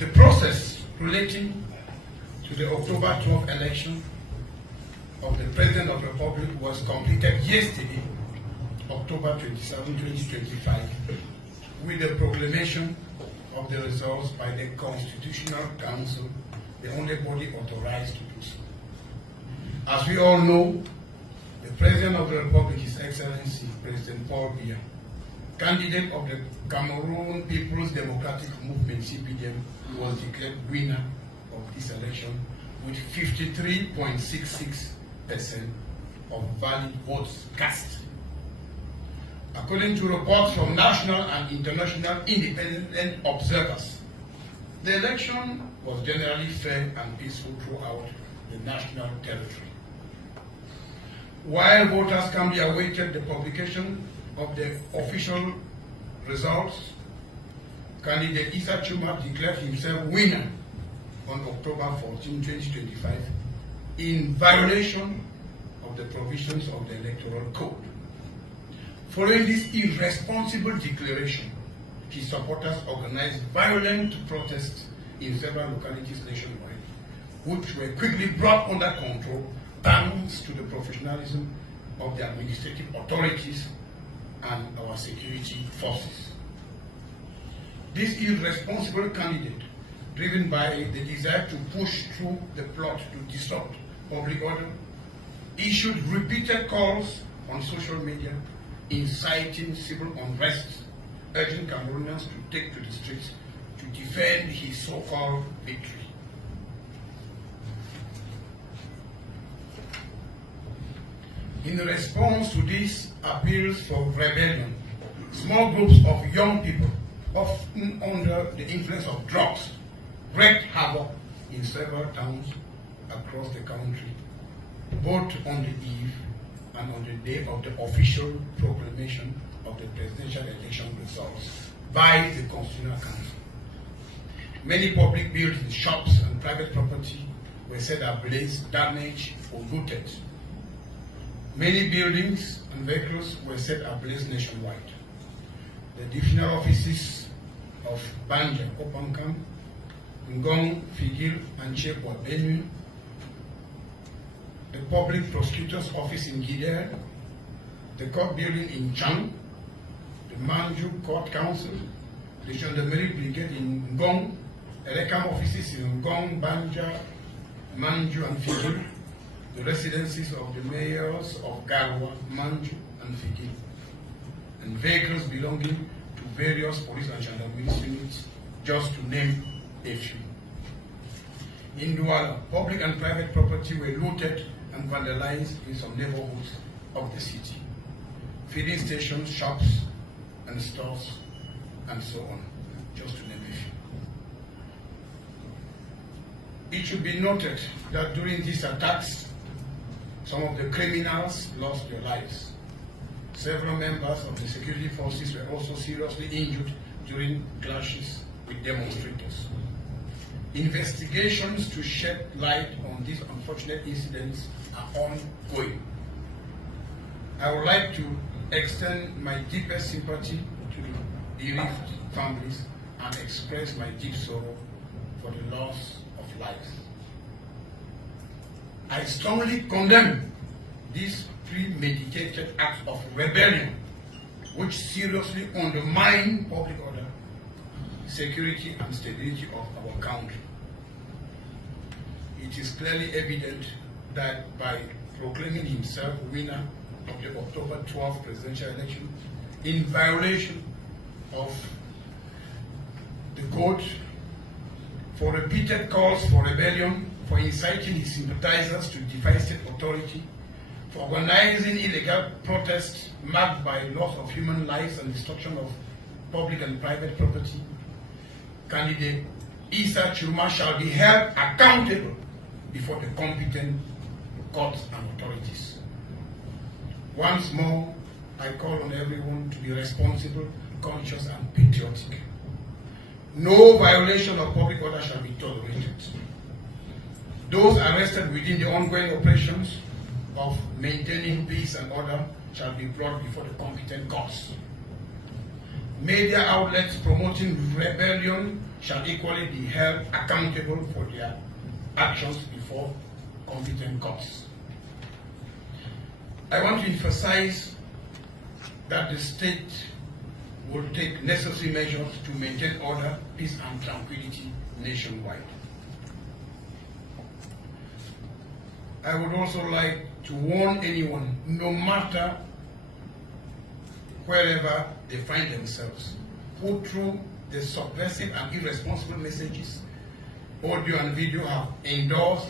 The process relating to the October 12 election of the President of the Republic was completed yesterday, October 27, 2025, with the proclamation of the results by the Constitutional Council, the only body authorized to do so. As we all know, the President of the Republic, His Excellency President Paul Biya, candidate of the Cameroon People's Democratic Movement, CPDM, was declared winner of this election with 53.66% of valid votes cast. According to reports from national and international independent observers, the election was generally fair and peaceful throughout the national territory. While voters calmly awaited the publication of the official results, candidate Issa Chuma declared himself winner on October 14, 2025, in violation of the provisions of the Electoral Code. Following this irresponsible declaration, his supporters organized violent protests in several localities nationwide, which were quickly brought under control thanks to the professionalism of the administrative authorities and our security forces. This irresponsible candidate, driven by the desire to push through the plot to disrupt public order, issued repeated calls on social media inciting civil unrest, urging Cameroonians to take to the streets to defend his so-called victory. In response to these appeals for rebellion, small groups of young people, often under the influence of drugs, wreaked havoc in several towns across the country, both on the eve and on the day of the official proclamation of the presidential election results by the Constitutional Council. Many public buildings, shops, and private property were set ablaze, damaged, or looted. Many buildings and vehicles were set ablaze nationwide. The divisional offices of Banja, Opankam, Ngong, Figil, and Chepwa, Benue, the public prosecutor's office in Gidere, the court building in Chang, the Manju Court Council, the Gendarmerie Brigade in Ngong, Elekam offices in Ngong, Banja, Manju, and Figil, the residences of the mayors of Garwa, Manju, and Figil, and vehicles belonging to various police and gendarmerie units, just to name a few. In Douala, public and private property were looted and vandalized in some neighborhoods of the city. Feeding stations, shops, and stores, and so on, just to name a few. It should be noted that during these attacks, some of the criminals lost their lives. Several members of the security forces were also seriously injured during clashes with demonstrators. Investigations to shed light on these unfortunate incidents are ongoing. I would like to extend my deepest sympathy to the bereaved families and express my deep sorrow for the loss of lives. I strongly condemn these premeditated acts of rebellion which seriously undermine public order, security, and stability of our country. It is clearly evident that by proclaiming himself winner of the October 12 presidential election in violation of the code, for repeated calls for rebellion, for inciting his sympathizers to defy state authority, for organizing illegal protests marked by loss of human lives and destruction of public and private property, candidate Issa Chuma shall be held accountable before the competent courts and authorities. Once more, I call on everyone to be responsible, conscious, and patriotic. No violation of public order shall be tolerated. Those arrested within the ongoing operations of maintaining peace and order shall be brought before the competent courts. Media outlets promoting rebellion shall equally be held accountable for their actions before competent courts. I want to emphasize that the state will take necessary measures to maintain order, peace, and tranquility nationwide. I would also like to warn anyone, no matter wherever they find themselves, who through the subversive and irresponsible messages, audio and video have endorsed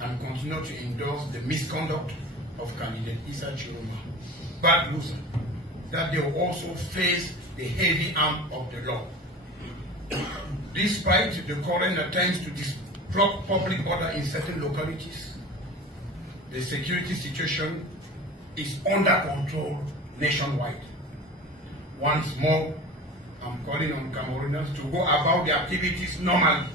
and continue to endorse the misconduct of candidate Issa Chiroma, bad loser, that they will also face the heavy arm of the law. Despite the current attempts to disrupt public order in certain localities, the security situation is under control nationwide. Once more, I'm calling on Cameroonians to go about their activities normally